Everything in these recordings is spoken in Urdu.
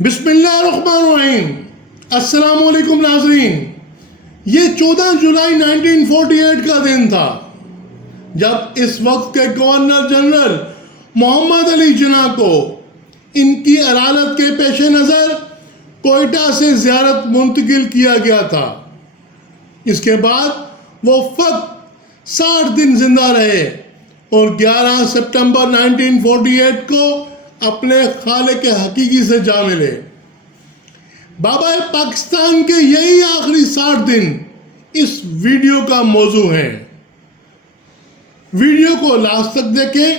بسم اللہ الرحمن الرحیم۔ السلام علیکم ناظرین، یہ 14 جولائی 1948 کا دن تھا جب اس وقت کے گورنر جنرل محمد علی جناح کو ان کی عدالت کے پیش نظر کوئٹہ سے زیارت منتقل کیا گیا تھا۔ اس کے بعد وہ فقط 60 دن زندہ رہے اور 11 ستمبر 1948 کو اپنے خالق حقیقی سے جا ملے۔ بابا پاکستان کے یہی آخری 60 دن اس ویڈیو کا موضوع ہیں۔ ویڈیو کو لاسٹ تک دیکھیں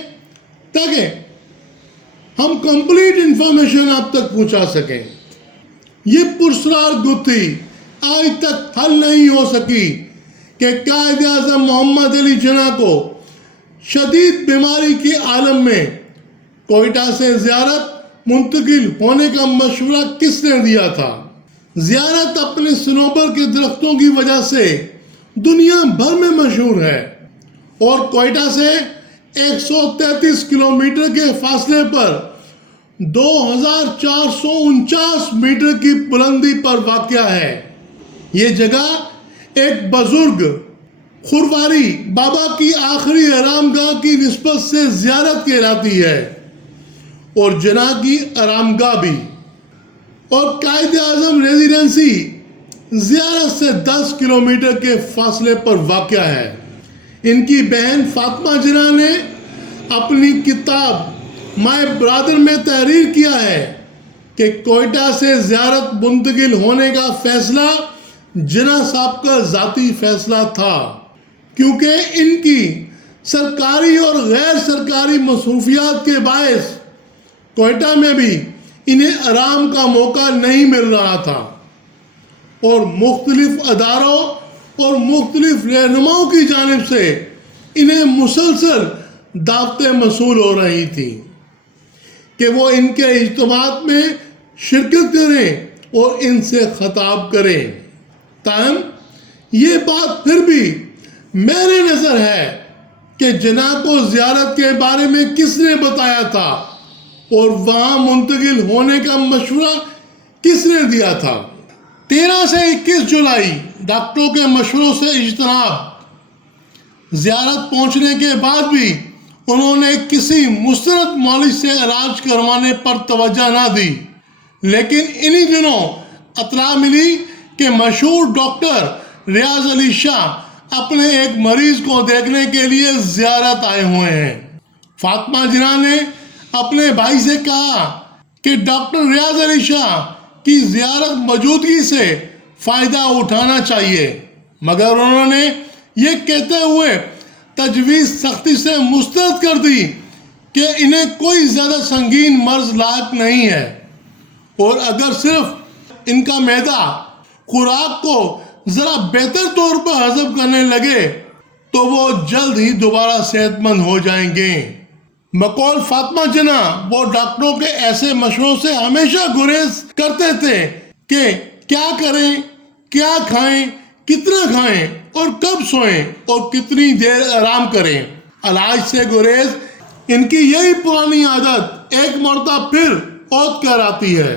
تاکہ ہم کمپلیٹ انفارمیشن آپ تک پہنچا سکیں۔ یہ پرسرار گتھی آج تک حل نہیں ہو سکی کہ قائد اعظم محمد علی جناح کو شدید بیماری کے عالم میں کوئٹہ سے زیارت منتقل ہونے کا مشورہ کس نے دیا تھا۔ زیارت اپنے صنوبر کے درختوں کی وجہ سے دنیا بھر میں مشہور ہے اور کوئٹہ سے 133 کلومیٹر کے فاصلے پر 2449 میٹر کی بلندی پر واقع ہے۔ یہ جگہ ایک بزرگ خورواری بابا کی آخری آرام گاہ کی نسبت سے زیارت کہلاتی ہے اور جناح کی آرام گاہ بھی، اور قائد اعظم ریزیڈنسی زیارت سے 10 کلومیٹر کے فاصلے پر واقع ہے۔ ان کی بہن فاطمہ جناح نے اپنی کتاب مائی برادر میں تحریر کیا ہے کہ کوئٹہ سے زیارت منتقل ہونے کا فیصلہ جناح صاحب کا ذاتی فیصلہ تھا، کیونکہ ان کی سرکاری اور غیر سرکاری مصروفیات کے باعث کوئٹہ میں بھی انہیں آرام کا موقع نہیں مل رہا تھا اور مختلف اداروں اور مختلف رہنماؤں کی جانب سے انہیں مسلسل دعوتیں موصول ہو رہی تھیں کہ وہ ان کے اجتماعات میں شرکت کریں اور ان سے خطاب کریں۔ تاہم یہ بات پھر بھی میرے نظر ہے کہ جناح کو زیارت کے بارے میں کس نے بتایا تھا اور وہاں منتقل ہونے کا مشورہ کس نے دیا تھا۔ 13 سے 21 جولائی ڈاکٹروں کے مشوروں سے اجتناب۔ زیارت پہنچنے کے بعد بھی انہوں نے کسی مستند معالج سے علاج کروانے پر توجہ نہ دی، لیکن انہی دنوں اطلاع ملی کہ مشہور ڈاکٹر ریاض علی شاہ اپنے ایک مریض کو دیکھنے کے لیے زیارت آئے ہوئے ہیں۔ فاطمہ جناح نے اپنے بھائی سے کہا کہ ڈاکٹر ریاض علی شاہ کی زیارت موجودگی سے فائدہ اٹھانا چاہیے، مگر انہوں نے یہ کہتے ہوئے تجویز سختی سے مسترد کر دی کہ انہیں کوئی زیادہ سنگین مرض لاحق نہیں ہے اور اگر صرف ان کا معدہ خوراک کو ذرا بہتر طور پر ہضم کرنے لگے تو وہ جلد ہی دوبارہ صحت مند ہو جائیں گے۔ بقول فاطمہ جناح وہ ڈاکٹروں کے ایسے مشوروں سے ہمیشہ گریز کرتے تھے کہ کیا کریں، کیا کھائیں، کتنا کھائیں اور کب سوئیں اور کتنی دیر آرام کریں۔ علاج سے گریز ان کی یہی پرانی عادت ایک مرتبہ پھر عود کر آتی ہے،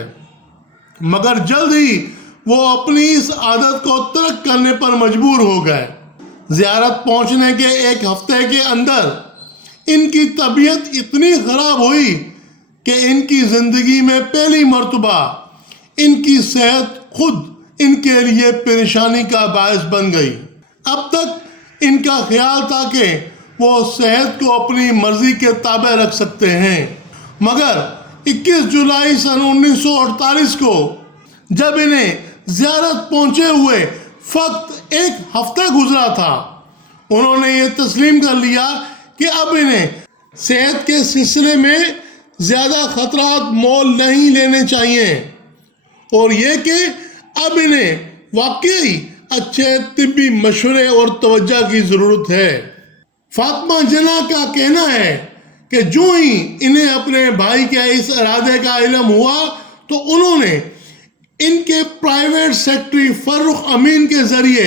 مگر جلد ہی وہ اپنی اس عادت کو ترک کرنے پر مجبور ہو گئے۔ زیارت پہنچنے کے ایک ہفتے کے اندر ان کی طبیعت اتنی خراب ہوئی کہ ان کی زندگی میں پہلی مرتبہ ان کی صحت خود ان کے لیے پریشانی کا باعث بن گئی۔ اب تک ان کا خیال تھا کہ وہ صحت کو اپنی مرضی کے تابع رکھ سکتے ہیں، مگر 21 جولائی سن 1948 کو جب انہیں زیارت پہنچے ہوئے فقط ایک ہفتہ گزرا تھا، انہوں نے یہ تسلیم کر لیا کہ اب انہیں صحت کے سلسلے میں زیادہ خطرات مول نہیں لینے چاہیے اور یہ کہ اب انہیں واقعی اچھے طبی مشورے اور توجہ کی ضرورت ہے۔ فاطمہ جناح کا کہنا ہے کہ جو ہی انہیں اپنے بھائی کے اس ارادے کا علم ہوا تو انہوں نے ان کے پرائیویٹ سیکرٹری فرخ امین کے ذریعے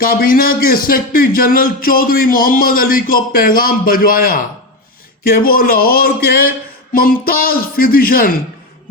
کابینہ کے سیکرٹری جنرل چودھری محمد علی کو پیغام بھجوایا کہ وہ لاہور کے ممتاز فزیشین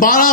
12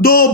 2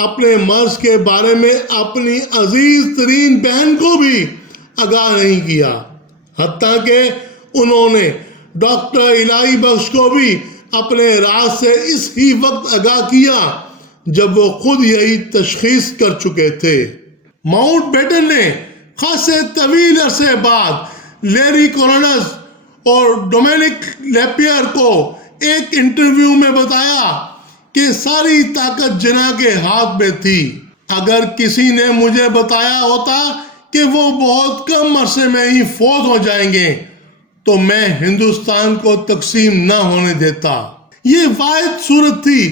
اپنے مرض کے بارے میں اپنی عزیز ترین بہن کو بھی آگاہ نہیں کیا، حتیٰ کہ انہوں نے ڈاکٹر الہی بخش کو بھی اپنے راز سے اس ہی وقت آگاہ کیا جب وہ خود یہی تشخیص کر چکے تھے۔ ماؤنٹ بیٹن نے خاصے طویل عرصے بعد لیری کولنز اور ڈومینک لیپیئر کو ایک انٹرویو میں بتایا کہ ساری طاقت جناح کے ہاتھ میں تھی۔ اگر کسی نے مجھے بتایا ہوتا کہ وہ بہت کم عرصے میں ہی فوت ہو جائیں گے تو میں ہندوستان کو تقسیم نہ ہونے دیتا۔ یہ واحد صورت تھی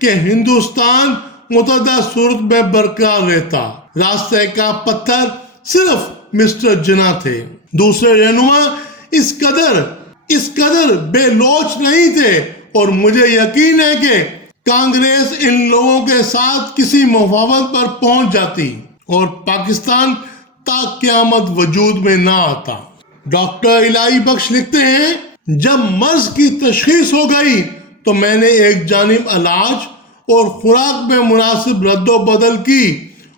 کہ ہندوستان متحدہ صورت میں برقرار رہتا۔ راستے کا پتھر صرف مسٹر جناح تھے۔ دوسرے رہنما اس قدر بے لوچ نہیں تھے، اور مجھے یقین ہے کہ کانگریس ان لوگوں کے ساتھ کسی مفاہمت پر پہنچ جاتی اور پاکستان تا قیامت وجود میں نہ آتا۔ ڈاکٹر الہی بخش لکھتے ہیں، جب مرض کی تشخیص ہو گئی تو میں نے ایک جانب علاج اور خوراک میں مناسب رد و بدل کی،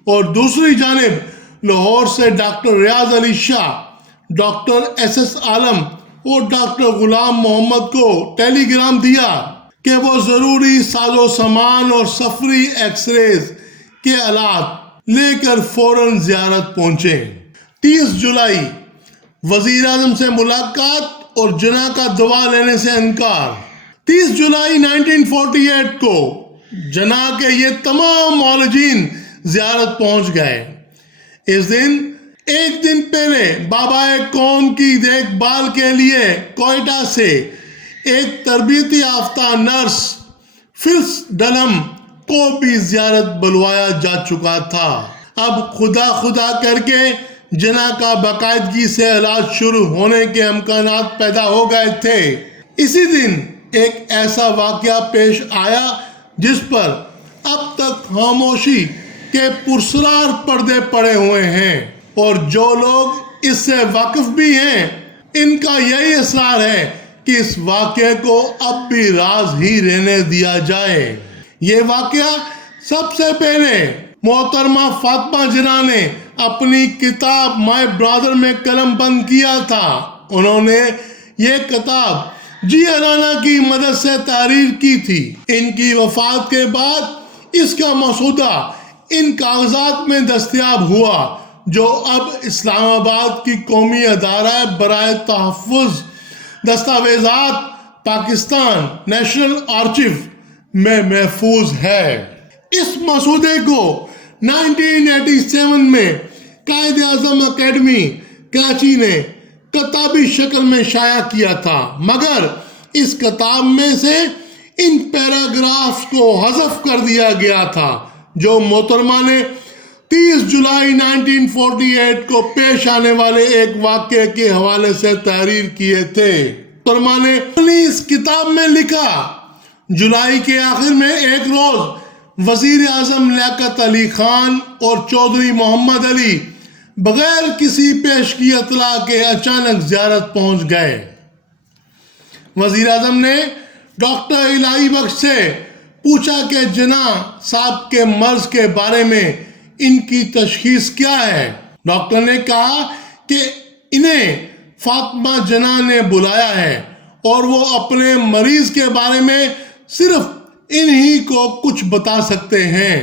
اور دوسری جانب لاہور سے ڈاکٹر ریاض علی شاہ، ڈاکٹر ایس عالم اور ڈاکٹر غلام محمد کو ٹیلی گرام دیا کہ وہ ضروری ساز و سامان اور سفری ایکس ریز کے آلات لے کر فوراً زیارت پہنچے۔ 30 جولائی وزیر اعظم سے ملاقات اور جناح کا دوا لینے سے انکار۔ 30 جولائی 1948 کو جناح کے یہ تمام معالجین زیارت پہنچ گئے۔ اس دن ایک دن پہلے بابا قوم کی دیکھ بھال کے لیے کوئٹہ سے ایک تربیتی یافتہ نرس فلس ڈلم کو بھی زیارت بلوایا جا چکا تھا۔ اب خدا کر کے جناح کا باقاعدگی سے علاج شروع ہونے کے امکانات پیدا ہو گئے تھے۔ اسی دن ایک ایسا واقعہ پیش آیا جس پر اب تک خاموشی کے پرسرار پردے پڑے ہوئے ہیں، اور جو لوگ اس سے واقف بھی ہیں ان کا یہی اصرار ہے کہ اس واقعے کو اب بھی راز ہی رہنے دیا جائے۔ یہ واقعہ سب سے پہلے محترمہ فاطمہ جناح نے اپنی کتاب مائی برادر میں قلم بند کیا تھا۔ انہوں نے یہ کتاب جی ارانا کی مدد سے تحریر کی تھی۔ ان کی وفات کے بعد اس کا مسودہ ان کاغذات میں دستیاب ہوا جو اب اسلام آباد کی قومی ادارہ برائے تحفظ دستاویزات پاکستان نیشنل آرچیو میں محفوظ ہے۔ اس مسودے کو 1987 میں قائد اعظم اکیڈمی کراچی نے کتابی شکل میں شائع کیا تھا، مگر اس کتاب میں سے ان پیراگراف کو حذف کر دیا گیا تھا جو محترمہ نے 30 جولائی 1948 کو پیش آنے والے ایک واقعے کے حوالے سے تحریر کیے تھے۔ محترمہ نے اس کتاب میں لکھا، جولائی کے آخر میں ایک روز وزیر اعظم لیاقت علی خان اور چودھری محمد علی بغیر کسی پیش کی اطلاع کے اچانک زیارت پہنچ گئے۔ وزیر اعظم نے ڈاکٹر الہی بخش سے پوچھا کہ جناح صاحب کے مرض کے بارے میں ان کی تشخیص کیا ہے۔ ڈاکٹر نے کہا کہ انہیں فاطمہ جناح نے بلایا ہے اور وہ اپنے مریض کے بارے میں صرف انہی کو کچھ بتا سکتے ہیں۔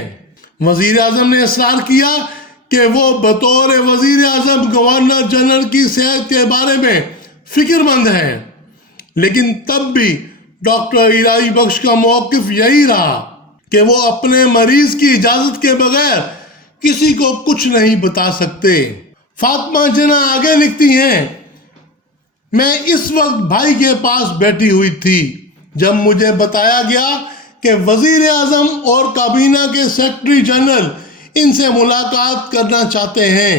وزیر اعظم نے اصرار کیا کہ وہ بطور وزیر اعظم گورنر جنرل کی صحت کے بارے میں فکر مند ہیں، لیکن تب بھی ڈاکٹر الہی بخش کا موقف یہی رہا کہ وہ اپنے مریض کی اجازت کے بغیر کسی کو کچھ نہیں بتا سکتے۔ فاطمہ جناح آگے لکھتی ہیں، میں اس وقت بھائی کے پاس بیٹھی ہوئی تھی جب مجھے بتایا گیا کہ وزیر اعظم اور کابینہ کے سیکرٹری جنرل ان سے ملاقات کرنا چاہتے ہیں۔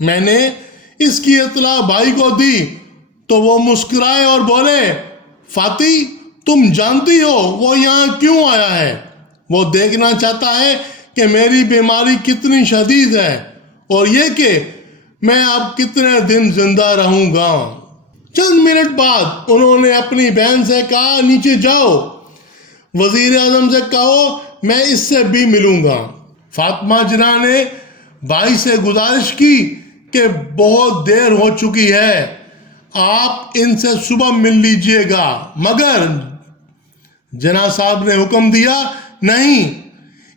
میں نے اس کی اطلاع بھائی کو دی تو وہ مسکرائے اور بولے، فاطی تم جانتی ہو وہ یہاں کیوں آیا ہے؟ وہ دیکھنا چاہتا ہے کہ میری بیماری کتنی شدید ہے اور یہ کہ میں اب کتنے دن زندہ رہوں گا۔ چند منٹ بعد انہوں نے اپنی بہن سے کہا، نیچے جاؤ، وزیر اعظم سے کہو میں اس سے بھی ملوں گا۔ فاطمہ جناح نے بھائی سے گزارش کی کہ بہت دیر ہو چکی ہے، آپ ان سے صبح مل لیجئے گا، مگر جناح صاحب نے حکم دیا نہیں،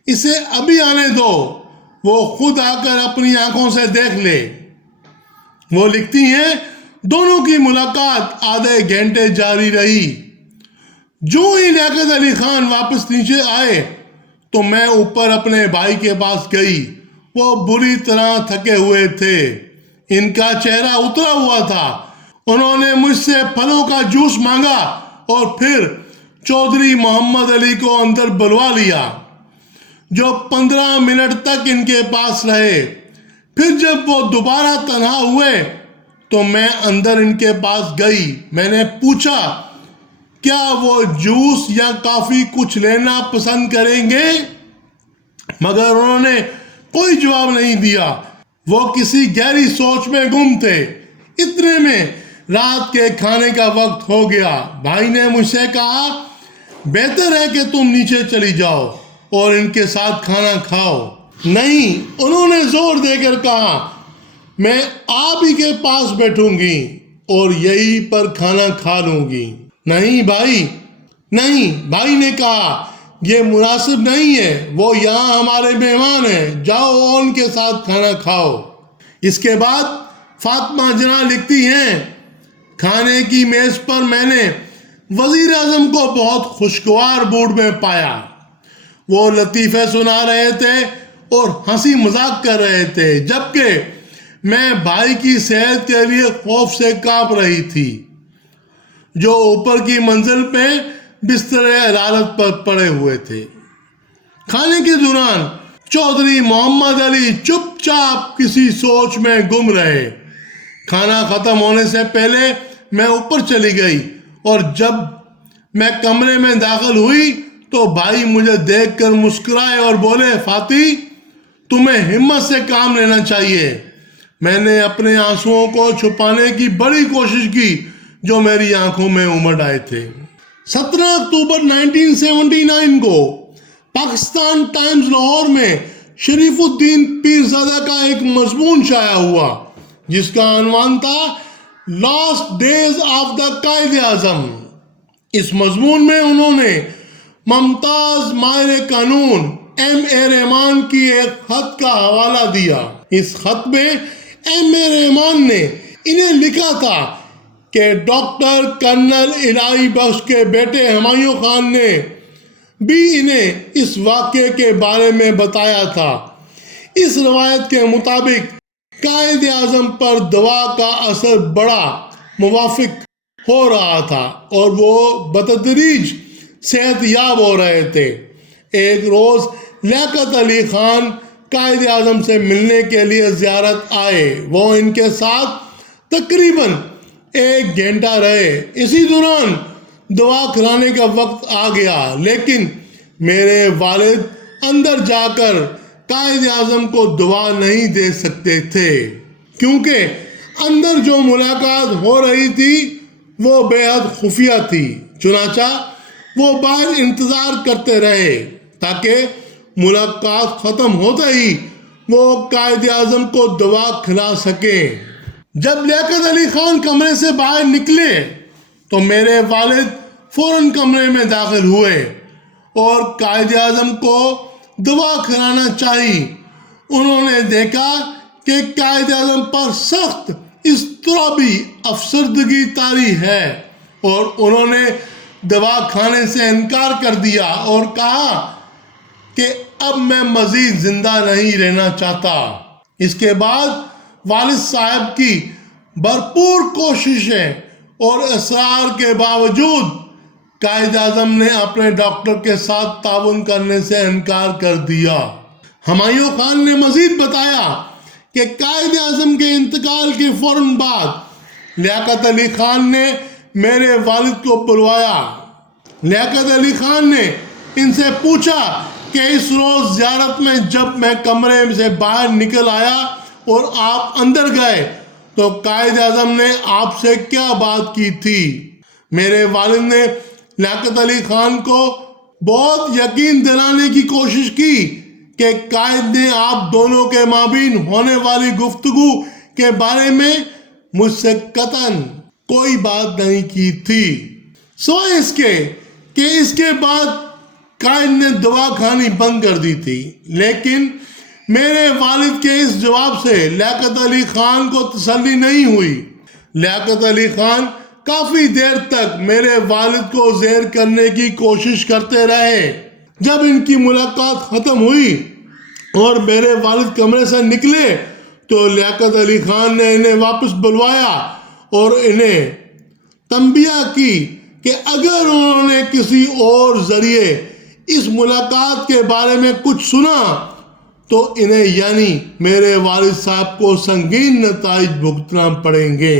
اسے ابھی آنے دو، وہ خود آ کر اپنی آنکھوں سے دیکھ لے۔ وہ لکھتی ہیں دونوں کی ملاقات آدھے گھنٹے جاری رہی۔ جو ہی لیاقت علی خان واپس نیچے آئے تو میں اوپر اپنے بھائی کے پاس گئی۔ وہ بری طرح تھکے ہوئے تھے، ان کا چہرہ اترا ہوا تھا۔ انہوں نے مجھ سے پھلوں کا جوس مانگا اور پھر چودھری محمد علی کو اندر بلوا لیا، جو 15 منٹ تک ان کے پاس رہے۔ پھر جب وہ دوبارہ تنہا ہوئے تو میں اندر ان کے پاس گئی۔ میں نے پوچھا کیا وہ جوس یا کافی کچھ لینا پسند کریں گے، مگر انہوں نے کوئی جواب نہیں دیا۔ وہ کسی گہری سوچ میں گم تھے۔ اتنے میں رات کے کھانے کا وقت ہو گیا۔ بھائی نے مجھ سے کہا بہتر ہے کہ تم نیچے چلی جاؤ اور ان کے ساتھ کھانا کھاؤ۔ نہیں، انہوں نے زور دے کر کہا، میں آپ ہی کے پاس بیٹھوں گی اور یہی پر کھانا کھا لوں گی۔ نہیں بھائی، نہیں، بھائی نے کہا یہ مناسب نہیں ہے، وہ یہاں ہمارے مہمان ہیں، جاؤ اور ان کے ساتھ کھانا کھاؤ۔ اس کے بعد فاطمہ جناح لکھتی ہیں کھانے کی میز پر میں نے وزیر اعظم کو بہت خوشگوار موڈ میں پایا۔ وہ لطیفے سنا رہے تھے اور ہنسی مذاق کر رہے تھے، جبکہ میں بھائی کی صحت کے لیے خوف سے کانپ رہی تھی، جو اوپر کی منزل پہ بستر عدالت پر پڑے ہوئے تھے۔ کھانے کے دوران چودھری محمد علی چپ چاپ کسی سوچ میں گم رہے۔ کھانا ختم ہونے سے پہلے میں اوپر چلی گئی اور جب میں کمرے میں داخل ہوئی تو بھائی مجھے دیکھ کر مسکرائے اور بولے، فاطی، تمہیں ہمت سے کام لینا چاہیے۔ میں نے اپنے آنسوؤں کو چھپانے کی بڑی کوشش کی جو میری آنکھوں میں امڑ آئے تھے۔ 17 اکتوبر 1979 کو پاکستان ٹائمز لاہور میں شریف الدین پیرزادہ کا ایک مضمون شائع ہوا جس کا عنوان تھا last days of the Quaid Azam. اس مضمون میں انہوں نے ممتاز ماہر قانون ایم اے رحمان کی ایک خط کا حوالہ دیا۔ اس خط میں ایم اے رحمان نے انہیں لکھا تھا کہ ڈاکٹر کرنل الہی بخش کے بیٹے ہمایوں خان نے بھی انہیں اس واقعے کے بارے میں بتایا تھا۔ اس روایت کے مطابق قائد اعظم پر دوا کا اثر بڑا موافق ہو رہا تھا اور وہ بتدریج صحت یاب ہو رہے تھے۔ ایک روز لیاقت علی خان قائد اعظم سے ملنے کے لیے زیارت آئے۔ وہ ان کے ساتھ تقریباً 1 گھنٹہ رہے۔ اسی دوران دوا کھلانے کا وقت آ گیا، لیکن میرے والد اندر جا کر قائد اعظم کو دوا نہیں دے سکتے تھے کیونکہ اندر جو ملاقات ہو رہی تھی وہ بے حد خفیہ تھی۔ چنانچہ وہ باہر انتظار کرتے رہے تاکہ ملاقات ختم ہوتے ہی وہ قائد اعظم کو دوا کھلا سکیں۔ جب لیاقت علی خان کمرے سے باہر نکلے تو میرے والد فوراً کمرے میں داخل ہوئے اور قائد اعظم کو دوا کھلانا چاہی۔ انہوں نے دیکھا کہ قائد اعظم پر سخت اضطرابی افسردگی طاری ہے اور انہوں نے دوا کھانے سے انکار کر دیا اور کہا کہ اب میں مزید زندہ نہیں رہنا چاہتا۔ اس کے بعد والد صاحب کی بھرپور کوششیں اور اصرار کے باوجود قائد اعظم نے اپنے ڈاکٹر کے ساتھ تعاون کرنے سے انکار کر دیا۔ ہمایوں خان نے مزید بتایا کہ قائد اعظم کے انتقال کے فوراً بعد لیاقت علی خان نے میرے والد کو بلوایا۔ لیاقت علی خان نے ان سے پوچھا کہ اس روز زیارت میں جب میں کمرے سے باہر نکل آیا اور آپ اندر گئے تو قائد اعظم نے آپ سے کیا بات کی تھی؟ میرے والد نے لیاقت علی خان کو بہت یقین دلانے کی کوشش کی کہ قائد نے آپ دونوں کے مابین ہونے والی گفتگو کے بارے میں مجھ سے قطعاً کوئی بات نہیں کی تھی، سوائے اس کے کہ اس کے بعد قائد نے دوا کھانی بند کر دی تھی۔ لیکن میرے والد کے اس جواب سے لیاقت علی خان کو تسلی نہیں ہوئی۔ لیاقت علی خان کافی دیر تک میرے والد کو زیر کرنے کی کوشش کرتے رہے۔ جب ان کی ملاقات ختم ہوئی اور میرے والد کمرے سے نکلے تو لیاقت علی خان نے انہیں واپس بلوایا اور انہیں تنبیہ کی کہ اگر انہوں نے کسی اور ذریعے اس ملاقات کے بارے میں کچھ سنا تو انہیں یعنی میرے والد صاحب کو سنگین نتائج بھگتنا پڑیں گے۔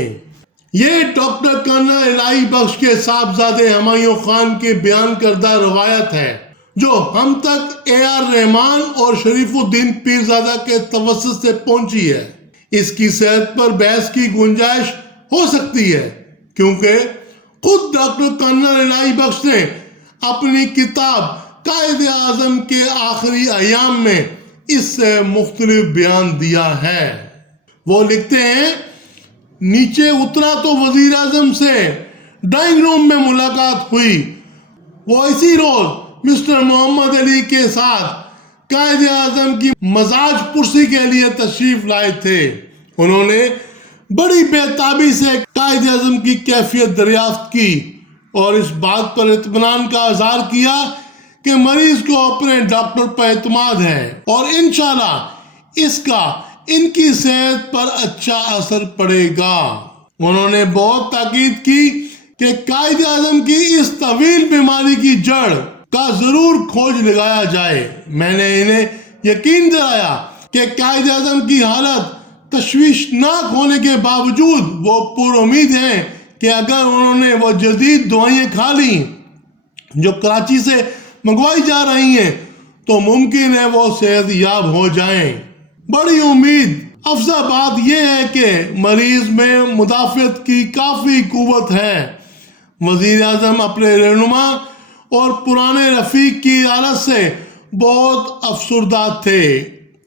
یہ ڈاکٹر کرنل الہی بخش کے صاحبزادے ہمایوں خان کی بیان کردہ روایت ہے جو ہم تک اے آر رحمان اور شریف الدین پیرزادہ کے توسط سے پہنچی ہے۔ اس کی صحت پر بحث کی گنجائش ہو سکتی ہے کیونکہ خود ڈاکٹر کرنل الہی بخش نے اپنی کتاب قائد اعظم کے آخری ایام میں اس سے مختلف بیان دیا ہے۔ وہ لکھتے ہیں، نیچے اترا تو وزیر اعظم سے ڈرائنگ روم میں ملاقات ہوئی۔ وہ اسی روز مسٹر محمد علی کے ساتھ قائد اعظم کی مزاج پرسی کے لیے تشریف لائے تھے۔ انہوں نے بڑی بےتابی سے قائد اعظم کی کیفیت دریافت کی اور اس بات پر اطمینان کا اظہار کیا کہ مریض کو اپنے ڈاکٹر پر اعتماد ہے اور انشاءاللہ اس کا ان کی صحت پر اچھا اثر پڑے گا۔ انہوں نے بہت تاکید کی کہ قائد اعظم کی اس طویل بیماری کی جڑ کا ضرور کھوج لگایا جائے۔ میں نے انہیں یقین دلایا کہ قائد اعظم کی حالت تشویشناک ہونے کے باوجود وہ پر امید ہیں کہ اگر انہوں نے وہ جدید دوائیں کھا لیں جو کراچی سے منگوائی جا رہی ہیں تو ممکن ہے وہ صحت یاب ہو جائیں۔ بڑی امید افزا بات یہ ہے کہ مریض میں مدافعت کی کافی قوت ہے۔ وزیر اعظم اپنے رہنما اور پرانے رفیق کی حالت سے بہت افسردہ تھے۔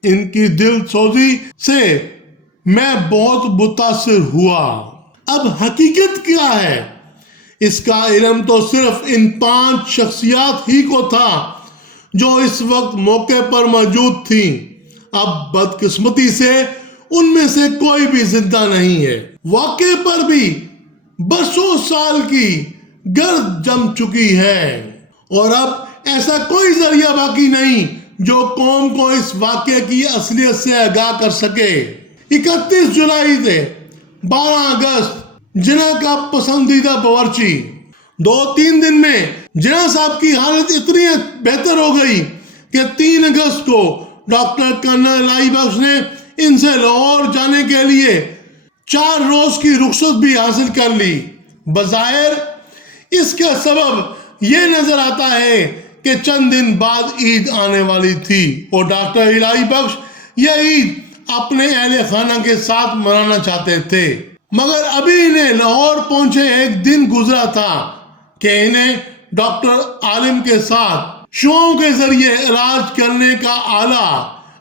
ان کی دل سوزی سے میں بہت متاثر ہوا۔ اب حقیقت کیا ہے؟ اس کا علم تو صرف ان 5 شخصیات ہی کو تھا جو اس وقت موقع پر موجود تھیں۔ اب بدقسمتی سے ان میں سے کوئی بھی زندہ نہیں ہے۔ واقعے پر بھی برسوں سال کی گرد جم چکی ہے اور اب ایسا کوئی ذریعہ باقی نہیں جو قوم کو اس واقعے کی اصلیت سے آگاہ کر سکے۔ 31 جولائی سے 12 اگست جناح کا پسندیدہ باورچی۔ 2-3 دن میں جناح صاحب کی حالت اتنی بہتر ہو گئی کہ 3 اگست کو ڈاکٹر کرنل الہی بخش نے ان سے لاہور جانے کے لیے 4 روز کی رخصت بھی حاصل کر لی۔ بظاہر اس کا سبب یہ نظر آتا ہے کہ چند دن بعد عید آنے والی تھی اور ڈاکٹر الہی بخش یہ عید اپنے اہل خانہ کے ساتھ منانا چاہتے تھے، مگر ابھی انہیں لاہور پہنچے 1 دن گزرا تھا کہ انہیں ڈاکٹر عالم کے ساتھ شعاعوں کے ذریعے علاج کرنے کا آلہ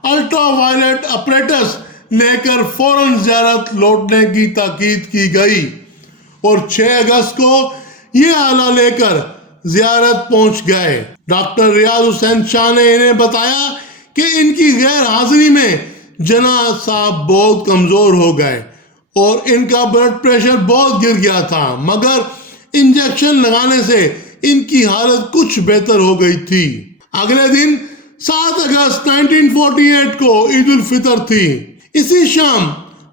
الٹرا وائلٹ اپریٹس لے کر فوراً زیارت لوٹنے کی تاکید کی گئی اور 6 اگست کو یہ آلہ لے کر زیارت پہنچ گئے۔ ڈاکٹر ریاض حسین شاہ نے انہیں بتایا کہ ان کی غیر حاضری میں جناح صاحب بہت کمزور ہو گئے اور ان کا بلڈ پریشر بہت گر گیا تھا، مگر انجیکشن لگانے سے ان کی حالت کچھ بہتر ہو گئی تھی۔ اگلے دن 7 اگست 1948 کو عید الفطر تھی۔ اسی شام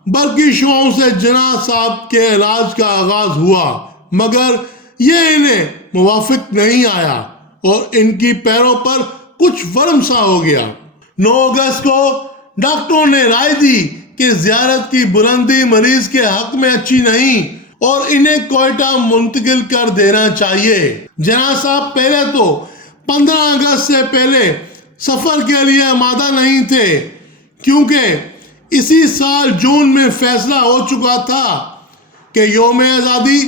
برقی شعاعوں سے جناح صاحب کے علاج کا آغاز ہوا، مگر یہ انہیں موافق نہیں آیا اور ان کی پیروں پر کچھ ورم سا ہو گیا۔ 9 اگست کو ڈاکٹروں نے رائے دی کہ زیارت کی بلندی مریض کے حق میں اچھی نہیں اور انہیں کوئٹہ منتقل کر دینا چاہیے۔ جناح صاحب پہلے تو 15 اگست سے پہلے سفر کے لیے آمادہ نہیں تھے کیونکہ اسی سال جون میں فیصلہ ہو چکا تھا کہ یوم آزادی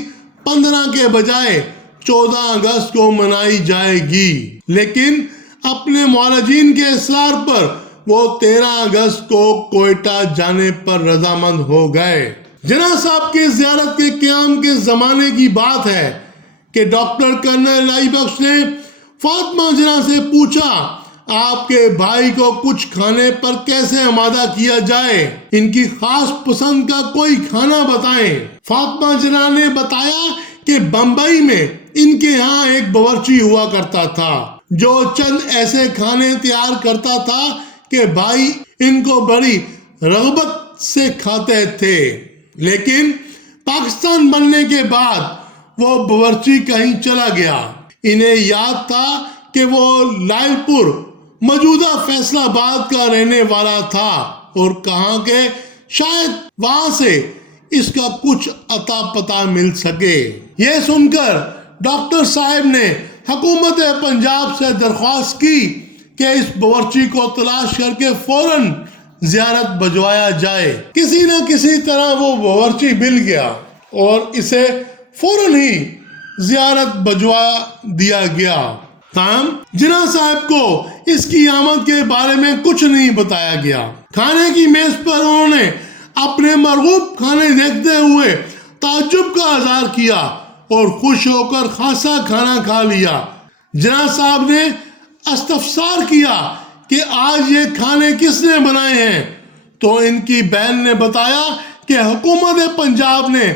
15 کے بجائے 14 اگست کو منائی جائے گی، لیکن اپنے معالجین کے اصرار پر وہ 13 اگست کو کوئٹہ جانے پر رضامند ہو گئے۔ جناح صاحب کی زیارت کے قیام کے زمانے کی بات ہے کہ ڈاکٹر کرنل الہی بخش نے فاطمہ جناح سے پوچھا، آپ کے بھائی کو کچھ کھانے پر کیسے آمادہ کیا جائے، ان کی خاص پسند کا کوئی کھانا بتائیں۔ فاطمہ جناح نے بتایا کہ بمبئی میں ان کے ہاں ایک باورچی ہوا کرتا تھا جو چند ایسے کھانے تیار کرتا تھا کہ بھائی ان کو بڑی رغبت سے کھاتے تھے، لیکن پاکستان بننے کے بعد وہ باورچی کہیں چلا گیا۔ انہیں یاد تھا کہ وہ لائل پور موجودہ فیصل آباد کا رہنے والا تھا اور کہا کہ شاید وہاں سے اس کا کچھ عطا پتہ مل سکے۔ یہ سن کر ڈاکٹر صاحب نے حکومت پنجاب سے درخواست کی کہ اس باورچی کو تلاش کر کے فوراً زیارت بھجوایا جائے۔ کسی نہ کسی طرح وہ باورچی مل گیا اور اسے فوراً ہی زیارت بھجوا دیا گیا۔ تاہم جناح صاحب کو اس کی آمد کے بارے میں کچھ نہیں بتایا گیا۔ کھانے کی میز پر انہوں نے اپنے مرغوب کھانے دیکھتے ہوئے تعجب کا اظہار کیا اور خوش ہو کر خاصا کھانا کھا لیا۔ جناح صاحب نے استفسار کیا کہ آج یہ کھانے کس نے بنائے ہیں، تو ان کی بہن نے بتایا کہ حکومت پنجاب نے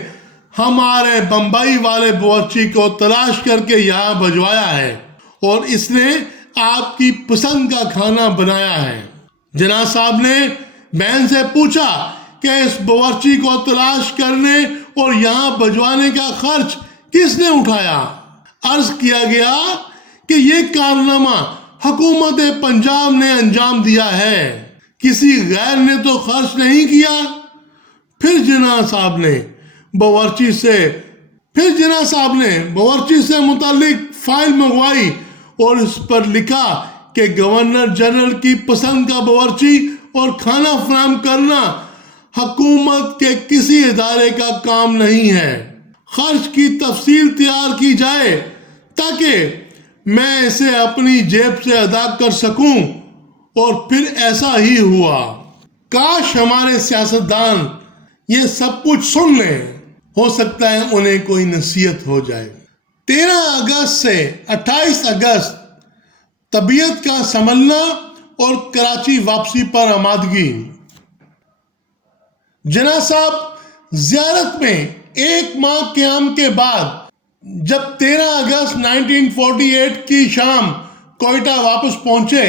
ہمارے بمبئی والے باورچی کو تلاش کر کے یہاں بھجوایا ہے اور اس نے آپ کی پسند کا کھانا بنایا ہے۔ جناح صاحب نے بہن سے پوچھا کہ اس باورچی کو تلاش کرنے اور یہاں بھجوانے کا خرچ کس نے اٹھایا؟ عرض کیا گیا کہ یہ کارنامہ حکومت پنجاب نے انجام دیا ہے، کسی غیر نے تو خرچ نہیں کیا۔ پھر جناح صاحب نے باورچی سے متعلق فائل منگوائی اور اس پر لکھا کہ گورنر جنرل کی پسند کا باورچی اور کھانا فراہم کرنا حکومت کے کسی ادارے کا کام نہیں ہے، خرچ کی تفصیل تیار کی جائے تاکہ میں اسے اپنی جیب سے ادا کر سکوں، اور پھر ایسا ہی ہوا۔ کاش ہمارے سیاستدان یہ سب کچھ سن لیں، ہو سکتا ہے انہیں کوئی نصیحت ہو جائے۔ 13 اگست سے 28 اگست طبیعت کا سنبھلنا اور کراچی واپسی پر آمادگی۔ جناح صاحب زیارت میں 1 ماہ قیام کے بعد جب 13 اگست 1948 کی شام کوئٹہ واپس پہنچے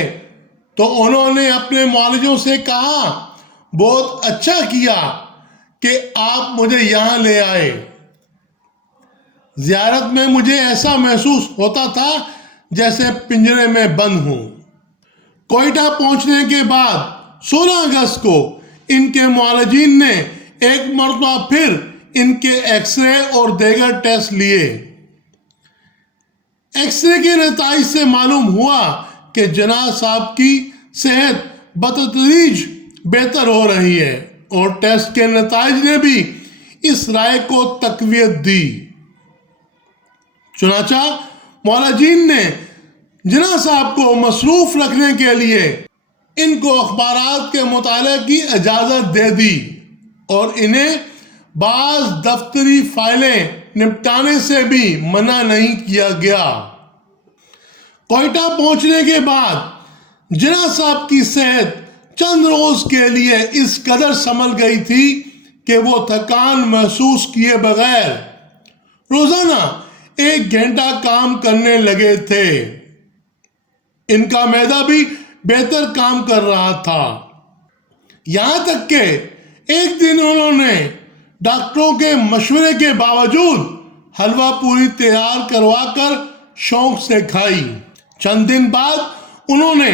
تو انہوں نے اپنے معالجوں سے کہا، بہت اچھا کیا کہ آپ مجھے یہاں لے آئے۔ زیارت میں مجھے ایسا محسوس ہوتا تھا جیسے پنجرے میں بند ہوں۔ کوئٹہ پہنچنے کے بعد 16 اگست کو ان کے معالجین نے ایک مرتبہ پھر ان کے ایکس رے اور دیگر ٹیسٹ لیے۔ ایکس رے کے نتائج سے معلوم ہوا کہ جناح صاحب کی صحت بتدریج بہتر ہو رہی ہے، اور ٹیسٹ کے نتائج نے بھی اس رائے کو تقویت دی۔ چنانچہ معالجین نے جناح صاحب کو مصروف رکھنے کے لیے ان کو اخبارات کے مطالعے کی اجازت دے دی اور انہیں بعض دفتری فائلیں نپٹانے سے بھی منع نہیں کیا گیا۔ کوئٹہ پہنچنے کے بعد جناح صاحب کی صحت چند روز کے لیے اس قدر سنبھل گئی تھی کہ وہ تھکان محسوس کیے بغیر روزانہ 1 گھنٹہ کام کرنے لگے تھے۔ ان کا معدہ بھی بہتر کام کر رہا تھا، یہاں تک کہ ایک دن انہوں نے ڈاکٹروں کے مشورے کے باوجود حلوہ پوری تیار کروا کر شوق سے کھائی۔ چند دن بعد انہوں نے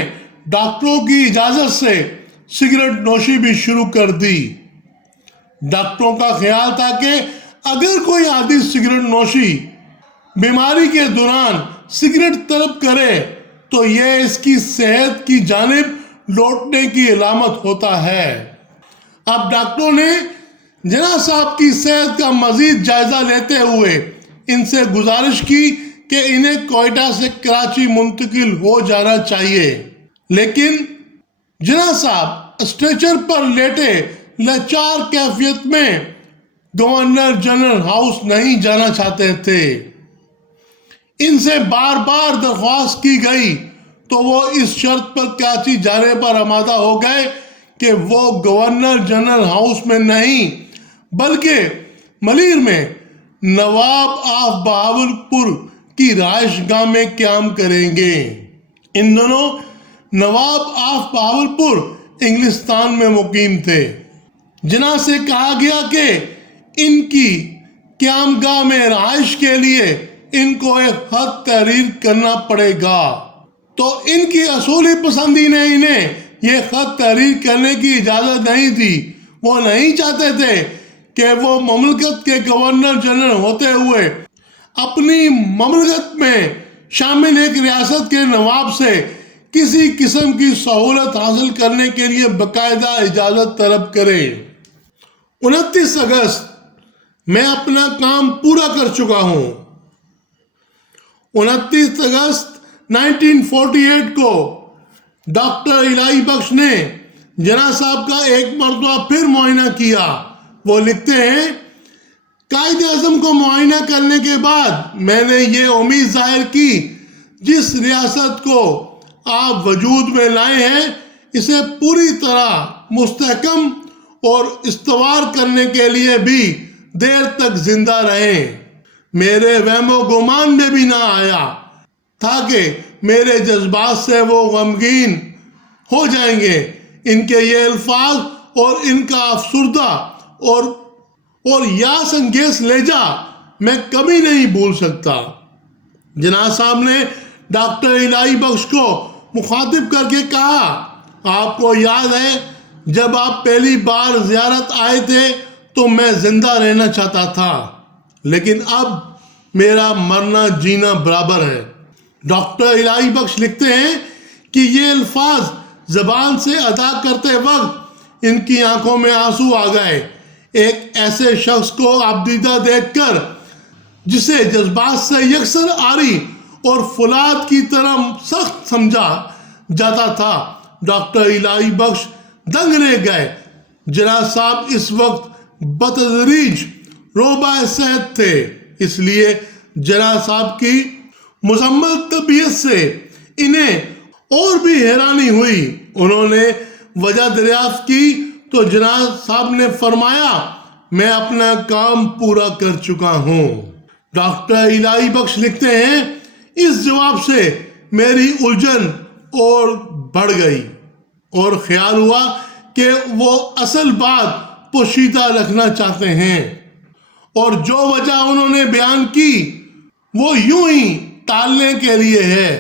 ڈاکٹروں کی اجازت سے سگریٹ نوشی بھی شروع کر دی۔ ڈاکٹروں کا خیال تھا کہ اگر کوئی عادی سگریٹ نوشی بیماری کے دوران سگریٹ طلب کرے تو یہ اس کی صحت کی جانب لوٹنے کی علامت ہوتا ہے۔ اب ڈاکٹروں نے جناح صاحب کی صحت کا مزید جائزہ لیتے ہوئے ان سے گزارش کی کہ انہیں کوئٹہ سے کراچی منتقل ہو جانا چاہیے، لیکن جناح صاحب اسٹریچر پر لیٹے لاچار کیفیت میں گورنر جنرل ہاؤس نہیں جانا چاہتے تھے۔ ان سے بار بار درخواست کی گئی تو وہ اس شرط پر کراچی جانے پر آمادہ ہو گئے کہ وہ گورنر جنرل ہاؤس میں نہیں بلکہ ملیر میں نواب آف بہاولپور کی رہائش گاہ میں قیام کریں گے۔ ان دونوں نواب آف بہاولپور انگلستان میں مقیم تھے۔ جناح سے کہا گیا کہ ان کی قیام گاہ میں رہائش کے لیے ان کو ایک خط تحریر کرنا پڑے گا، تو ان کی اصولی پسندی نے انہیں یہ خط تحریر کرنے کی اجازت نہیں دی۔ وہ نہیں چاہتے تھے کہ وہ مملکت کے گورنر جنرل ہوتے ہوئے اپنی مملکت میں شامل ایک ریاست کے نواب سے کسی قسم کی سہولت حاصل کرنے کے لیے باقاعدہ اجازت طلب کریں۔ 29 اگست میں اپنا کام پورا کر چکا ہوں۔ 29 اگست 1948 کو ڈاکٹر الہی بخش نے جناح صاحب کا ایک مرتبہ پھر معائنہ کیا۔ وہ لکھتے ہیں، قائد اعظم کو معائنہ کرنے کے بعد میں نے یہ امید ظاہر کی جس ریاست کو آپ وجود میں لائے ہیں اسے پوری طرح مستحکم اور استوار کرنے کے لیے بھی دیر تک زندہ رہیں۔ میرے وہم و گمان میں بھی نہ آیا تھا کہ میرے جذبات سے وہ غمگین ہو جائیں گے۔ ان کے یہ الفاظ اور ان کا افسردہ اور یاس انگیز لہجہ میں کبھی نہیں بھول سکتا۔ جناح صاحب نے ڈاکٹر الہی بخش کو مخاطب کر کے کہا، آپ کو یاد ہے جب آپ پہلی بار زیارت آئے تھے تو میں زندہ رہنا چاہتا تھا، لیکن اب میرا مرنا جینا برابر ہے۔ ڈاکٹر الہی بخش لکھتے ہیں کہ یہ الفاظ زبان سے ادا کرتے وقت ان کی آنکھوں میں آنسو آ گئے۔ ایک ایسے شخص کو آبدیدہ دیکھ کر جسے جذبات سے یکسر آری اور فولاد کی طرح سخت سمجھا جاتا تھا، ڈاکٹر الہی بخش دنگ رہ گئے۔ جناح صاحب اس وقت بتدریج روبہ صحت تھے، اس لیے جناح صاحب کی مزمل طبیعت سے انہیں اور بھی حیرانی ہوئی۔ انہوں نے وجہ دریافت کی تو جناح صاحب نے فرمایا، میں اپنا کام پورا کر چکا ہوں۔ ڈاکٹر الہی بخش لکھتے ہیں، اس جواب سے میری الجھن اور بڑھ گئی اور خیال ہوا کہ وہ اصل بات پوشیدہ رکھنا چاہتے ہیں، اور جو وجہ انہوں نے بیان کی وہ یوں ہی ٹالنے کے لیے ہے۔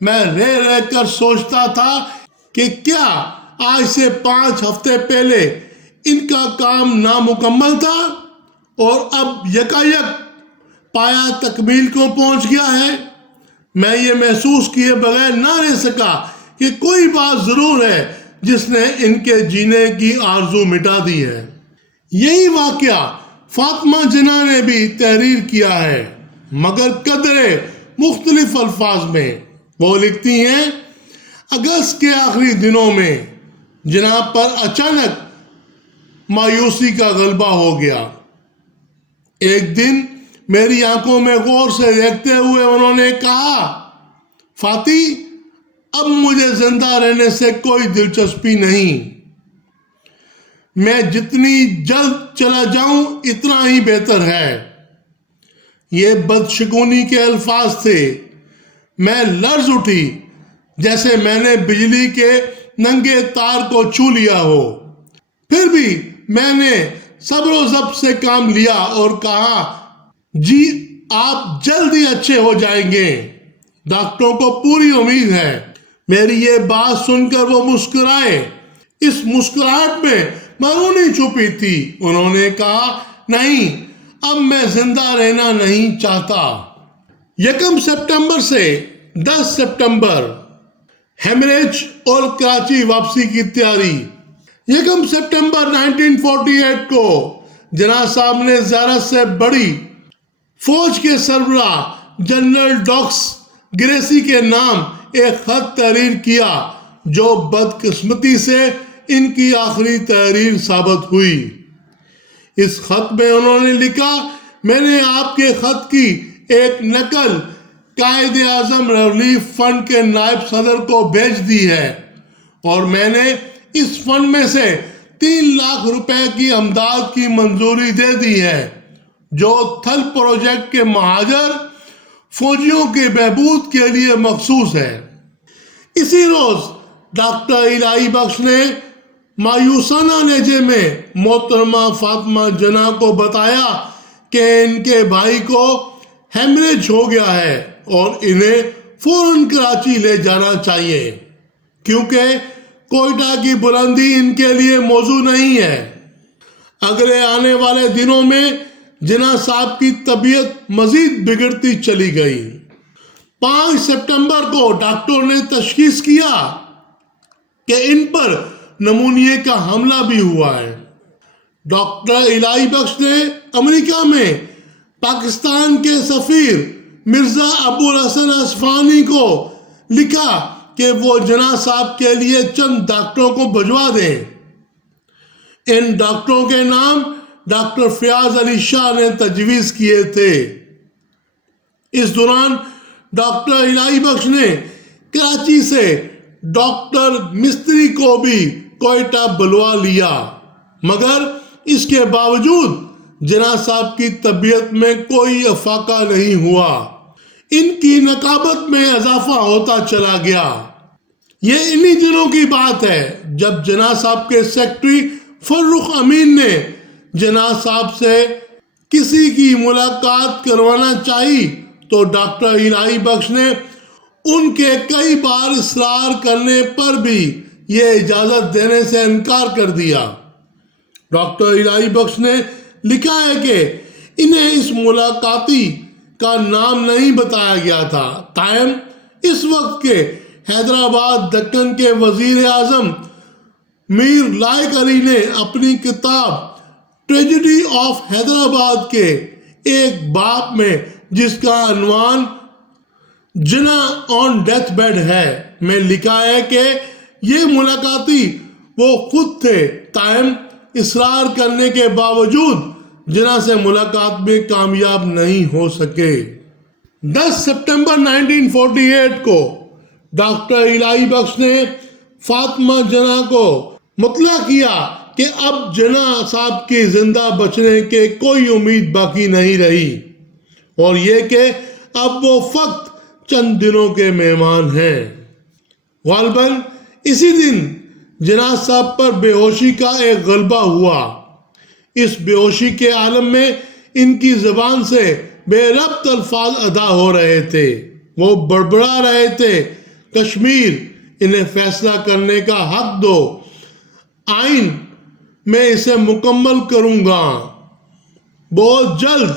میں رہ رہ کر سوچتا تھا کہ کیا آج سے 5 ہفتے پہلے ان کا کام نامکمل تھا اور اب یکایک پایا تکمیل کو پہنچ گیا ہے۔ میں یہ محسوس کیے بغیر نہ رہ سکا کہ کوئی بات ضرور ہے جس نے ان کے جینے کی آرزو مٹا دی ہے۔ یہی واقعہ فاطمہ جناح نے بھی تحریر کیا ہے، مگر قدرے مختلف الفاظ میں۔ وہ لکھتی ہیں، اگست کے آخری دنوں میں جناح پر اچانک مایوسی کا غلبہ ہو گیا۔ ایک دن میری آنکھوں میں غور سے دیکھتے ہوئے انہوں نے کہا، فاطی، اب مجھے زندہ رہنے سے کوئی دلچسپی نہیں، میں جتنی جلد چلا جاؤں اتنا ہی بہتر ہے۔ یہ بدشگونی کے الفاظ تھے۔ میں لرز اٹھی جیسے میں نے بجلی کے ننگے تار کو چھو لیا ہو۔ پھر بھی میں نے صبر و ضبط سے کام لیا اور کہا، جی آپ جلد ہی اچھے ہو جائیں گے، ڈاکٹروں کو پوری امید ہے۔ میری یہ بات سن کر وہ مسکرائے۔ اس مسکراہٹ میں معنی چھپی تھی۔ انہوں نے کہا، نہیں، اب میں زندہ رہنا نہیں چاہتا۔ 1 سپٹمبر سے 10 سپٹمبر ہیمریج اور کراچی واپسی کی تیاری۔ 1 سپٹمبر 1948 کو جناح صاحب نے زیارت سے بڑی فوج کے سربراہ جنرل ڈاکس گریسی کے نام ایک خط تحریر کیا جو بدقسمتی سے ان کی آخری تحریر ثابت ہوئی۔ اس خط میں انہوں نے لکھا، میں نے آپ کے خط کی ایک نقل قائد اعظم ریلیف فنڈ کے نائب صدر کو بھیج دی ہے اور میں نے اس فنڈ میں سے 3 لاکھ روپے کی امداد کی منظوری دے دی ہے جو تھل پروجیکٹ کے مہاجر فوجیوں کے بہبود کے لیے مخصوص ہے۔ اسی روز ڈاکٹر الہی بخش نے مایوسانہ لہجے میں محترمہ فاطمہ جناح کو بتایا کہ ان کے بھائی کو ہیمریج ہو گیا ہے اور انہیں فوراً کراچی لے جانا چاہیے کیونکہ کوئٹہ کی بلندی ان کے لیے موزوں نہیں ہے۔ اگلے آنے والے دنوں میں جناح صاحب کی طبیعت مزید بگڑتی چلی گئی۔ 5 ستمبر کو ڈاکٹر نے تشخیص کیا کہ ان پر نمونیے کا حملہ بھی ہوا ہے۔ ڈاکٹر الہی بخش نے امریکہ میں پاکستان کے سفیر مرزا ابو الحسن اصفہانی کو لکھا کہ وہ جناح صاحب کے لیے چند ڈاکٹروں کو بھجوا دیں۔ ان ڈاکٹروں کے نام ڈاکٹر فیاض علی شاہ نے تجویز کیے تھے۔ اس دوران ڈاکٹر الہی بخش نے کراچی سے ڈاکٹر مستری کو بھی کوئٹہ بلوا لیا، مگر اس کے باوجود جناح صاحب کی طبیعت میں کوئی افاقہ نہیں ہوا۔ ان کی نقابت میں اضافہ ہوتا چلا گیا۔ یہ انہی دنوں کی بات ہے جب جناح صاحب کے سیکرٹری فرخ امین نے جناح صاحب سے کسی کی ملاقات کروانا چاہی تو ڈاکٹر الہی بخش نے ان کے کئی بار اصرار کرنے پر بھی یہ اجازت دینے سے انکار کر دیا۔ ڈاکٹر الہی بخش نے لکھا ہے کہ انہیں اس ملاقاتی کا نام نہیں بتایا گیا تھا، تاہم اس وقت کے حیدرآباد دکن کے وزیر اعظم میر لائق علی نے اپنی کتاب ٹریجڈی آف حیدرآباد کے ایک باب میں جس کا عنوان جناح آن ڈیتھ بیڈ ہے میں لکھا ہے کہ یہ ملاقاتی وہ خود تھے، تاہم اصرار کرنے کے باوجود جناح سے ملاقات میں کامیاب نہیں ہو سکے۔ 10 ستمبر 1948 کو ڈاکٹر الہی بخش نے فاطمہ جناح کو مطلع کیا کہ اب جناح صاحب کی زندہ بچنے کے کوئی امید باقی نہیں رہی اور یہ کہ اب وہ فقط چند دنوں کے مہمان ہیں۔ غالباً اسی دن جناح صاحب پر بے ہوشی کا ایک غلبہ ہوا۔ اس بے ہوشی کے عالم میں ان کی زبان سے بے ربط الفاظ ادا ہو رہے تھے۔ وہ بڑبڑا رہے تھے، کشمیر انہیں فیصلہ کرنے کا حق دو، آئین میں اسے مکمل کروں گا، بہت جلد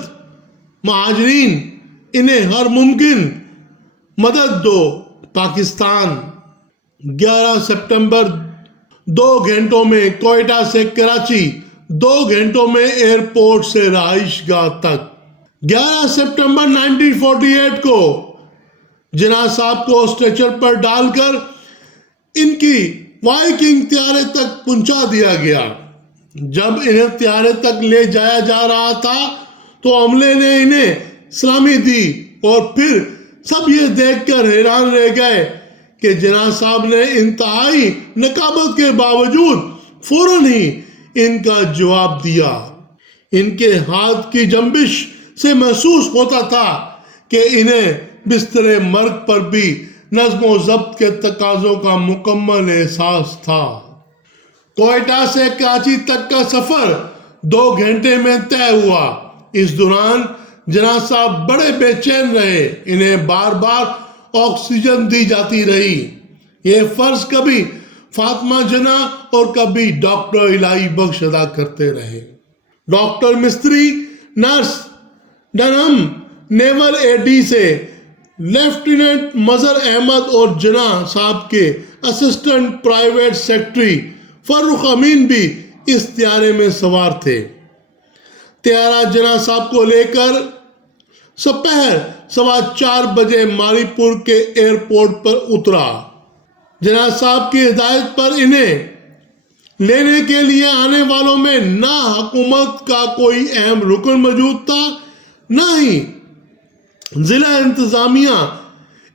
مہاجرین انہیں ہر ممکن مدد دو، پاکستان۔ 11 ستمبر 2 گھنٹوں میں کوئٹہ سے کراچی، 2 گھنٹوں میں ایئرپورٹ سے رہائش گاہ تک۔ 11 ستمبر 1948 کو جناح صاحب کو اسٹریچر پر ڈال کر ان کی وائکنگ طیارے تک پہنچا دیا گیا۔ جب انہیں طیارے تک لے جایا جا رہا تھا تو عملے نے انہیں سلامی دی اور پھر سب یہ دیکھ کر حیران رہ گئے کہ جناح صاحب نے انتہائی نقابت کے باوجود فوراً ہی ان کا جواب دیا۔ ان کے ہاتھ کی جنبش سے محسوس ہوتا تھا کہ انہیں بستر مرگ پر بھی نظم و ضبط کے تقاضوں کا مکمل احساس تھا۔ کوئٹہ سے کراچی تک کا سفر 2 گھنٹے میں طے ہوا۔ اس دوران جناح صاحب بڑے بے چین رہے، انہیں بار بار آکسیجن دی جاتی رہی۔ یہ فرض کبھی فاطمہ جناح اور کبھی ڈاکٹر الہی بخش ادا کرتے رہے۔ ڈاکٹر مستری، نرس ڈنہم نیول اے ڈی سے لیفٹیننٹ مظہر احمد اور جناح صاحب کے اسسٹنٹ پرائیویٹ سیکرٹری فرخ امین بھی اس طیارے میں سوار تھے۔ طیارہ جناح صاحب کو لے کر سپہر 4:15 بجے ماری پور کے ایئرپورٹ پر اترا۔ جناح صاحب کی ہدایت پر انہیں لینے کے لیے آنے والوں میں نہ حکومت کا کوئی اہم رکن موجود تھا، نہ ہی ضلع انتظامیہ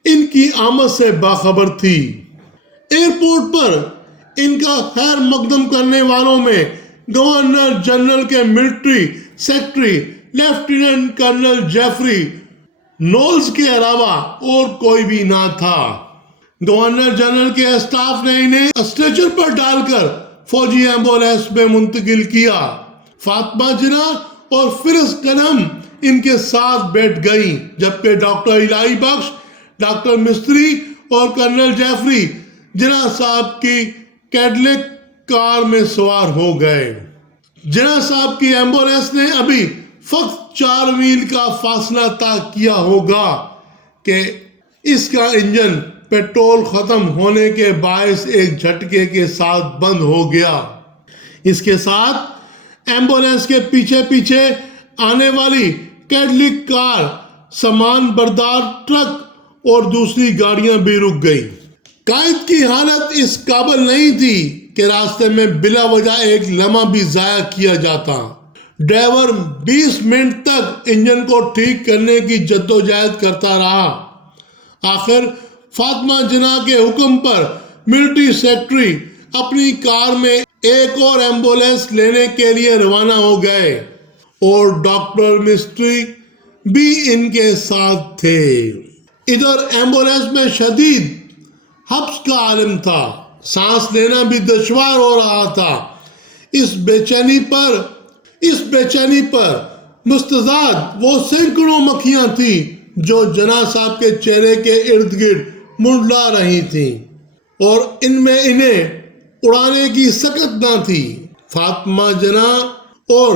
ان کی آمد سے باخبر تھی۔ ایئرپورٹ پر ان کا خیر مقدم کرنے والوں میں گورنر جنرل کے military secretary lieutenant colonel Geoffrey Knowles کے علاوہ اور کوئی بھی نہ تھا۔ گورنر جنرل کے اسٹاف نے انہیں اسٹریچر پر ڈال کر فوجی ایمبولینس میں منتقل کیا۔ فاطمہ جناح اور فرز ڈنہم ان کے ساتھ بیٹھ گئیں، جبکہ ڈاکٹر الہی بخش، ڈاکٹر مستری اور کرنل جیفری جناح صاحب کی کیڈلک کار میں سوار ہو گئے۔ جناح صاحب کی ایمبولینس نے ابھی فقط 4 میل کا فاصلہ طے کیا ہوگا کہ اس کا انجن پیٹرول ختم ہونے کے باعث ایک جھٹکے کے ساتھ بند ہو گیا۔ اس کے ساتھ ایمبولینس کے پیچھے پیچھے آنے والی کیڈلک کار، سامان بردار ٹرک اور دوسری گاڑیاں بھی رک گئی۔ قائد کی حالت اس قابل نہیں تھی کہ راستے میں بلا وجہ ایک لمحہ بھی ضائع کیا جاتا۔ ڈرائیور 20 منٹ تک انجن کو ٹھیک کرنے کی جدوجہد کرتا رہا۔ آخر فاطمہ جناح کے حکم پر ملٹری سیکرٹری اپنی کار میں ایک اور ایمبولینس لینے کے لیے روانہ ہو گئے اور ڈاکٹر مستری بھی ان کے ساتھ تھے۔ ادھر ایمبولینس میں شدید حبس کا عالم تھا، سانس لینا بھی دشوار ہو رہا تھا۔ اس بے چینی پر مستعد وہ سینکڑوں مکھیاں تھیں جو جناح صاحب کے چہرے کے ارد گرد منڈلا رہی تھیں اور ان میں انہیں اڑانے کی سکت نہ تھی۔ فاطمہ جناح اور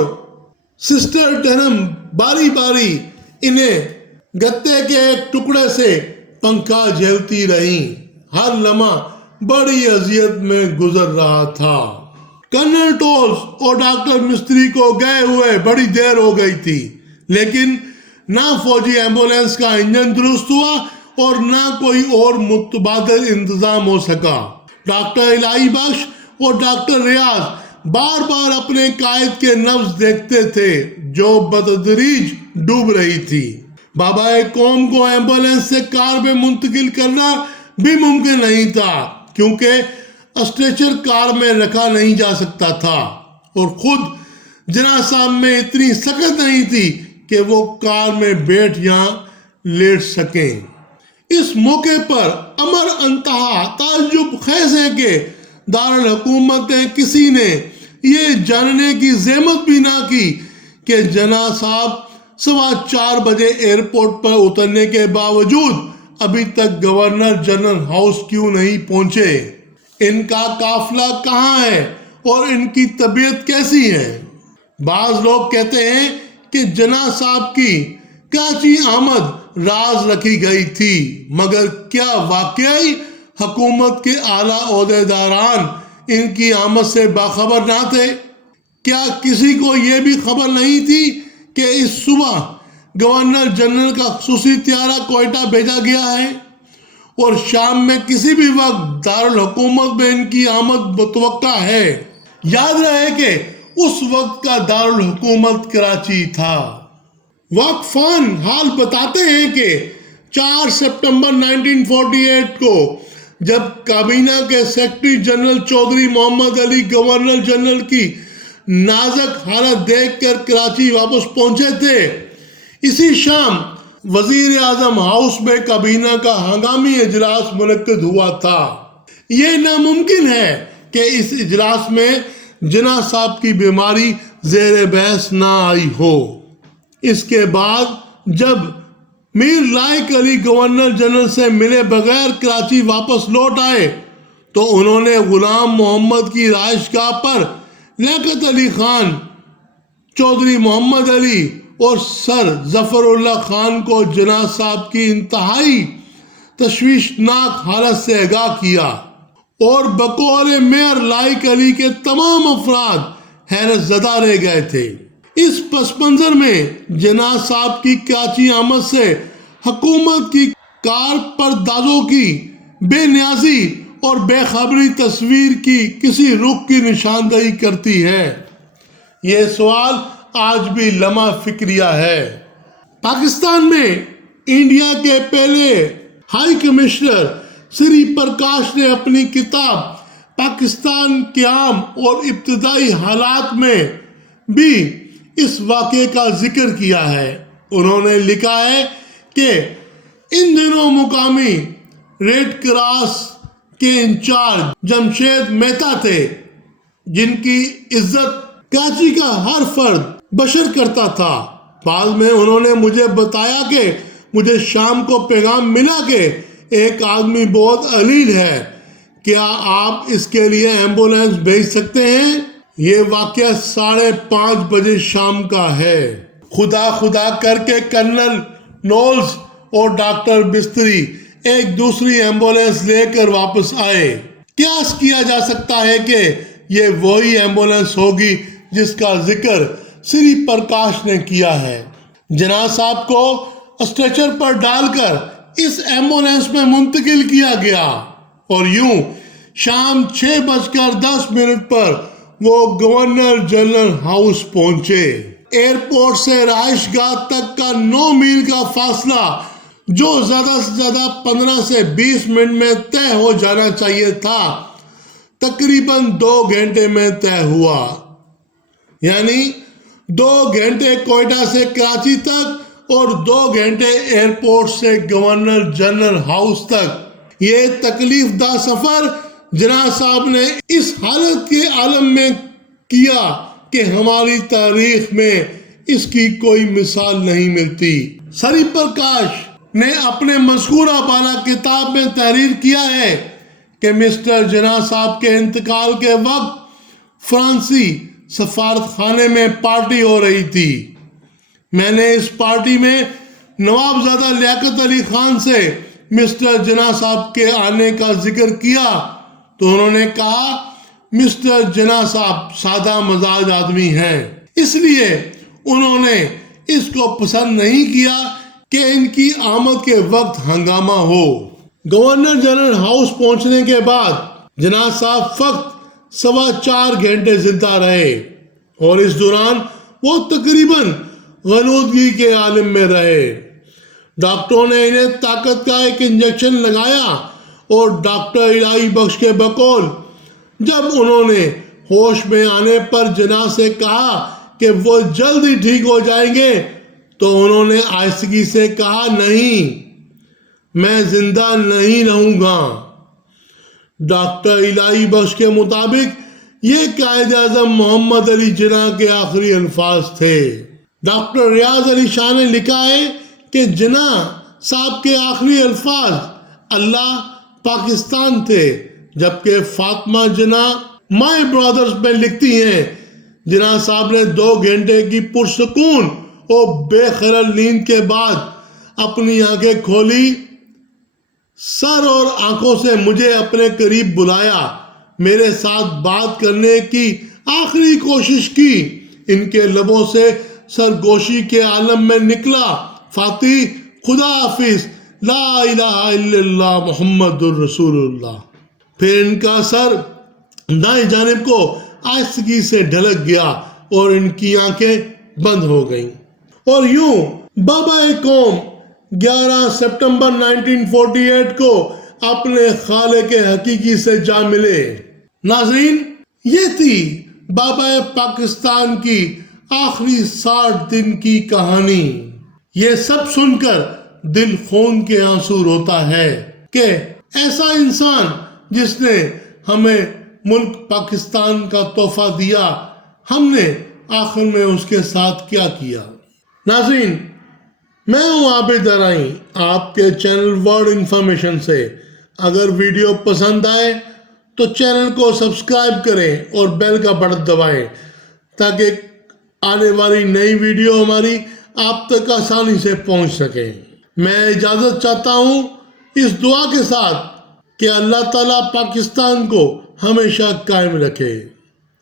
سسٹر ڈنہم باری باری انہیں گتے کے ایک ٹکڑے سے پنکھا جھیلتی رہیں۔ ہر لمحہ بڑی اذیت میں گزر رہا تھا۔ کرنل ٹولز اور ڈاکٹر مستری کو گئے ہوئے بڑی دیر ہو گئی تھی، لیکن نہ فوجی ایمبولینس کا انجن درست ہوا اور نہ کوئی اور متبادل انتظام ہو سکا۔ ڈاکٹر الہی بخش اور ڈاکٹر ریاض بار بار اپنے قائد کے نبض دیکھتے تھے جو بتدریج ڈوب رہی تھی۔ بابا قوم کو ایمبولینس سے کار میں منتقل کرنا بھی ممکن نہیں تھا، کیونکہ اسٹریچر کار میں رکھا نہیں جا سکتا تھا اور خود جناح صاحب میں اتنی سکت نہیں تھی کہ وہ کار میں بیٹھ یا لیٹ سکیں۔ اس موقع پر امر انتہا تعجب خیز ہے کہ دارالحکومت میں کسی نے یہ جاننے کی زحمت بھی نہ کی کہ جناح صاحب 4:15 بجے ایئرپورٹ پر اترنے کے باوجود ابھی تک گورنر جنرل ہاؤس کیوں نہیں پہنچے۔ ان کا قافلہ کہاں ہے اور ان کی طبیعت کیسی ہے؟ بعض لوگ کہتے ہیں کہ جناح صاحب کی کراچی آمد راز رکھی گئی تھی، مگر کیا واقعی حکومت کے اعلیٰ عہدیداران ان کی آمد سے باخبر نہ تھے؟ کیا کسی کو یہ بھی خبر نہیں تھی کہ اس صبح گورنر جنرل کا خصوصی طیارہ کوئٹہ بھیجا گیا ہے اور شام میں کسی بھی وقت دارالحکومت میں ان کی آمد متوقع ہے؟ یاد رہے کہ اس وقت کا دارالحکومت کراچی تھا۔ واقفان حال بتاتے ہیں کہ 4 سپٹمبر 1948 کو جب کابینہ کے سیکرٹری جنرل چودھری محمد علی گورنر جنرل کی نازک حالت دیکھ کر کراچی واپس پہنچے تھے، اسی شام وزیر اعظم ہاؤس میں کابینہ کا ہنگامی اجلاس منعقد ہوا تھا۔ یہ ناممکن ہے کہ اس اجلاس میں جناح صاحب کی بیماری زیر بحث نہ آئی ہو۔ اس کے بعد جب میر لائق علی گورنر جنرل سے ملے بغیر کراچی واپس لوٹ آئے تو انہوں نے غلام محمد کی رہائش گاہ پر لیاقت علی خان، چودھری محمد علی اور سر ظفر اللہ خان کو جناح صاحب کی انتہائی تشویشناک حالت سے آگاہ کیا اور بقول میئر لائق علی کے تمام افراد حیرت زدہ رہ گئے تھے۔ اس پس منظر میں جناح صاحب کی کراچی آمد سے حکومت کی کار پردازوں کی بے نیازی اور بے خبری تصویر کی کسی رخ کی نشاندہی کرتی ہے۔ یہ سوال آج بھی لمحہ فکریہ ہے۔ پاکستان میں انڈیا کے پہلے ہائی کمشنر سری پرکاش نے اپنی کتاب پاکستان قیام اور ابتدائی حالات میں بھی اس واقعے کا ذکر کیا ہے۔ انہوں نے لکھا ہے کہ ان دنوں مقامی ریڈ کراس کے انچارج جمشید مہتا تھے، جن کی عزت کراچی کا ہر فرد بشر کرتا تھا۔ بعد میں انہوں نے مجھے بتایا کہ مجھے شام کو پیغام ملا کہ ایک آدمی بہت علیل ہے، کیا آپ اس کے لیے ایمبولینس بھیج سکتے ہیں؟ یہ واقعہ 5:30 بجے شام کا ہے۔ خدا کر کے کرنل نولز اور ڈاکٹر بستری ایک دوسری ایمبولینس لے کر واپس آئے۔ قیاس کیا جا سکتا ہے کہ یہ وہی ایمبولینس ہوگی جس کا ذکر سری پرکاش نے کیا ہے۔ جناح صاحب کو اسٹریچر پر ڈال کر اس ایمبولینس میں منتقل کیا گیا اور یوں شام 6:10 پر وہ گورنر جنرل ہاؤس پہنچے۔ ایئرپورٹ سے رہائش گاہ تک کا 9 میل کا فاصلہ، جو زیادہ سے زیادہ 15 سے 20 منٹ میں طے ہو جانا چاہیے تھا، تقریباً 2 گھنٹے میں طے ہوا۔ یعنی 2 گھنٹے کوئٹہ سے کراچی تک اور 2 گھنٹے ایئرپورٹ سے گورنر جنرل ہاؤس تک۔ یہ تکلیف دہ سفر جناح صاحب نے اس حالت کے عالم میں کیا کہ ہماری تاریخ میں اس کی کوئی مثال نہیں ملتی۔ سری پرکاش نے اپنے مذکورہ بالا کتاب میں تحریر کیا ہے کہ مسٹر جناح صاحب کے انتقال کے وقت فرانسی سفارت خانے میں پارٹی ہو رہی تھی۔ میں نے اس پارٹی میں نوابزادہ لیاقت علی خان سے مسٹر جناح صاحب کے آنے کا ذکر کیا تو انہوں نے کہا مسٹر جناح صاحب سادہ مزاج آدمی ہیں، اس لیے انہوں نے اس کو پسند نہیں کیا کہ ان کی آمد کے وقت ہنگامہ ہو۔ گورنر جنرل ہاؤس پہنچنے کے بعد جناح صاحب فقط 4.25 گھنٹے زندہ رہے اور اس دوران وہ تقریباً غنودگی کے عالم میں رہے۔ ڈاکٹروں نے انہیں طاقت کا ایک انجیکشن لگایا اور ڈاکٹر الہی بخش کے بقول جب انہوں نے ہوش میں آنے پر جناح سے کہا کہ وہ جلد ہی ٹھیک ہو جائیں گے تو انہوں نے آہستگی سے کہا، نہیں، میں زندہ نہیں رہوں گا۔ ڈاکٹر الہی بخش کے مطابق یہ قائد اعظم محمد علی جناح کے آخری الفاظ تھے۔ ڈاکٹر ریاض علی شاہ نے لکھا ہے کہ جناح صاحب کے آخری الفاظ اللہ پاکستان تھے، جبکہ فاطمہ جناح مائی برادرز میں لکھتی ہیں جناح صاحب نے 2 گھنٹے کی پرسکون اور بے خلل نیند کے بعد اپنی آنکھیں کھولی، سر اور آنکھوں سے مجھے اپنے قریب بلایا، میرے ساتھ بات کرنے کی آخری کوشش کی، ان کے لبوں سے سرگوشی کے عالم میں نکلا، فاتح، خدا حافظ، لا الہ الا اللہ محمد الرسول اللہ۔ پھر ان کا سر دائیں جانب کو آہستگی سے ڈھلک گیا اور ان کی آنکھیں بند ہو گئیں۔ اور یوں بابا قوم 11 ستمبر 1948 کو اپنے خالق حقیقی سے جا ملے۔ ناظرین، یہ تھی بابا پاکستان کی آخری 60 دن کی کہانی۔ یہ سب سن کر دل خون کے آنسو روتا ہے کہ ایسا انسان جس نے ہمیں ملک پاکستان کا تحفہ دیا، ہم نے آخر میں اس کے ساتھ کیا کیا۔ ناظرین، میں ہوں عابد ارائیں آپ کے چینل ورلڈ انفارمیشن سے۔ اگر ویڈیو پسند آئے تو چینل کو سبسکرائب کریں اور بیل کا بٹن دبائیں تاکہ آنے والی نئی ویڈیو ہماری آپ تک آسانی سے پہنچ سکیں۔ میں اجازت چاہتا ہوں اس دعا کے ساتھ کہ اللہ تعالیٰ پاکستان کو ہمیشہ قائم رکھے۔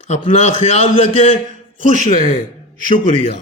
اپنا خیال رکھیں، خوش رہیں۔ شکریہ.